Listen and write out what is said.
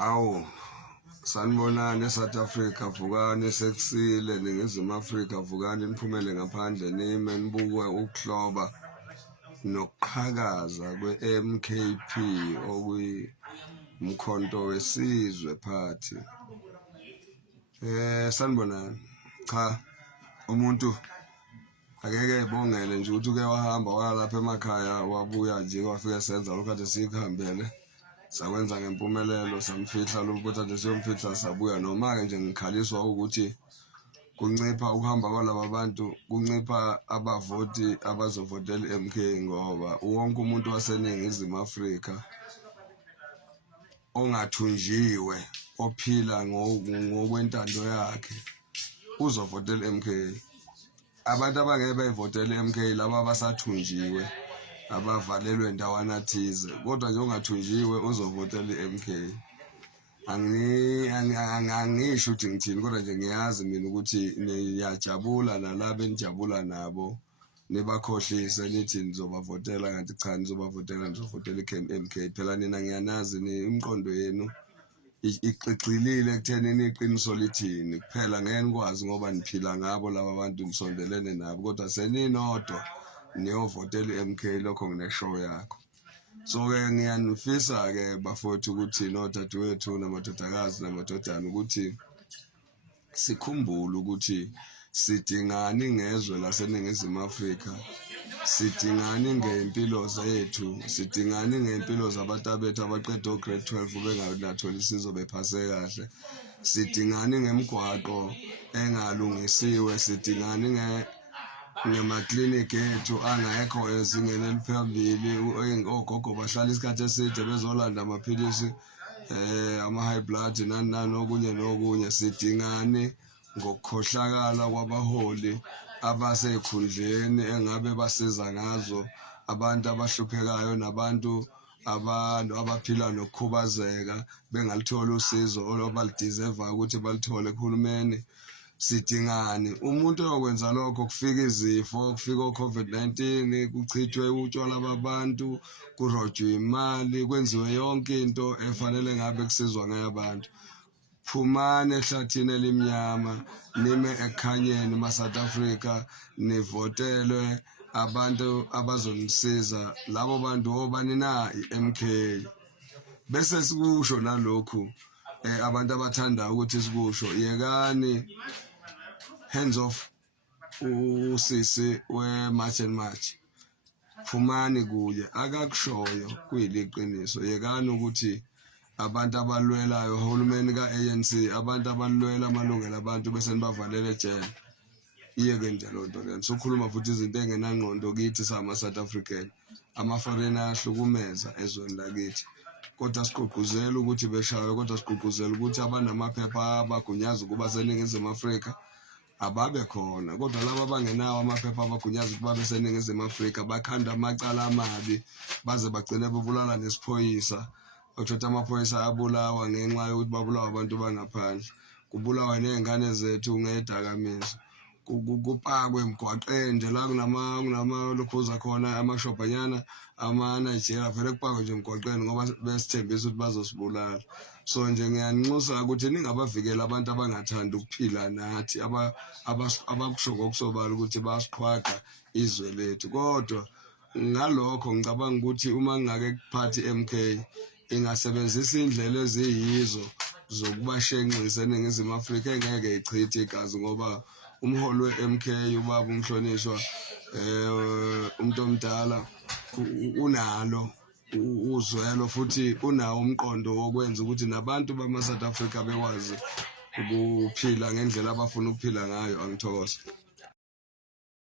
Awu, sanibonani eSouth Africa, vukani sekusile. Ningizimu Afrika, vukani niphumele ngaphandle nime nibuke ukuhloba nokuqhakaza kwe-MKP okuyimkhonto wesizwe party. Sanibonani, cha umuntu akeke ebongele nje ukuthi uke wahamba walapha emakhaya wabuya nje wafika senza lokho kade sikhambele sakwenza ngempumelelo, samfihla lo muntu kade siyomfihla sabuya. Noma-ke nje ngikhaliswa ukuthi kuncipha ukuhamba kwalaba bantu, kuncipha abavoti abazovotela i-MK ngoba wonke umuntu waseNingizimu Afrika ongathunjiwe ophila ngokwentando yakhe uzovotela i-MK. Abantu abangeke bayivotele i-MK laba abasathunjiwe abavalelwe ndawana thize, kodwa nje ongathunjiwe uzovotela i-MK. Angisho ukuthi ngithini, kodwa nje ngiyazi mina ukuthi niyajabula nalabo enijabula nabo, nibakhohlise nithi nizobavotela kanti cha nizobavotela, nizovotela i-MK. Phela nina ngiyanazi imiqondo yenu igxilile ekutheni niqiniso lithini kuphela. Ngeke nikwazi ngoba niphila ngabo laba bantu nisondelene nabo, kodwa seninodwa niyovotela i-MK. Lokho ngineshow yakho. So-ke ngiyanifisa-ke bafowethu ukuthi nodadewethu namadodakazi namadodana ukuthi sikhumbule ukuthi sidingani ngezwe laseNingizimu Afrika, sidingani ngempilo zethu, sidingani ngempilo zabantabethu abaqeda o-grade 12 bengathola isizo bephase kahle, sidingani ngemigwaqo engalungisiwe, sidingani ngemaklinikhi ethu angekho ezingeni eliphambili. Ogogo bahlala isikhathi eside bezolanda amaphilisi ama-high blood nani nokunye. Sidingani ngokukhohlakala kwabaholi abasey'khundleni engabe basiza ngazo abantu abahluphekayo nabantu abaphila nokukhubazeka bengalitholi usizo olobalideservayo ukuthi balithole kuhulumeni. Sidingani umuntu oyokwenza lokho, kufika izifo, kufika o-COVID-19, kuchithwe utshwala babantu, kurojwe imali, kwenziwe yonke into efanele ngabe kusizwa ngayo abantu. Phumani ehlathini elimnyama nime ekukhanyeni ma-South Africa, nivotelwe abantu abazonisiza. Labo bantu obani na i-MK. Bese sikusho nalokhu abantu abathanda ukuthi sikusho, yekani hands off usisi we-March and March, phumani kuye akakushoyo kuyiliqiniso. Yekani ukuthi abantu abalwelayo uhulumeni ka-ANC, abantu abalwela amalungelo abantu bese nibavalele ejele. Iyeke nje loo nto leyo. Sokhuluma futhi izinto engenangqondo kithi sama-South African, ama-foreigner ahlukumeza ezweni lakithi. Kodwa sigqugquzela ukuthi beshawe, kodwa sigqugquzela ukuthi abanamaphepha abagunyaza ukuba seNingizimu Afrika ababe khona. Kodwa laba abangenawo amaphepha abagunyaza ukuba beseNingizimu Afrika bakhanda amacala amabi baze bagcine bebulala nesiphoyisa. Othatha amaphoyisa ayabulawa ngenxa yokuthi babulawa abantu bangaphandle, kubulawa ney'ngane zethu ngey'dakamizwa, kupakwe emgwaqeni nje la kunamalokhuza khona amashobhanyana ama-Nigeria vele kupakwe nje emgwaqeni ngoba besithembisa ukuthi bazosibulala. So nje ngiyaninxusa ukuthi ningabavikela abantu abangathandi ukuphila nathi, abakusho ngokusobala ukuthi bayasiqhwaga izwe lethu. Kodwa ngalokho ngicabanga ukuthi uma ngingake kuphathi i-MK ingasebenzisa indlela eziyizo zokubashenxisa eNingizimu Afrika engeke ichithe igazi, ngoba umholi we-MK ubaba umhlonishwa umuntu omdala unalo uzwelo futhi unawo umqondo wokwenza ukuthi nabantu bama-South Africa bekwazi ukuphila ngendlela abafuna ukuphila ngayo. Angithokoze.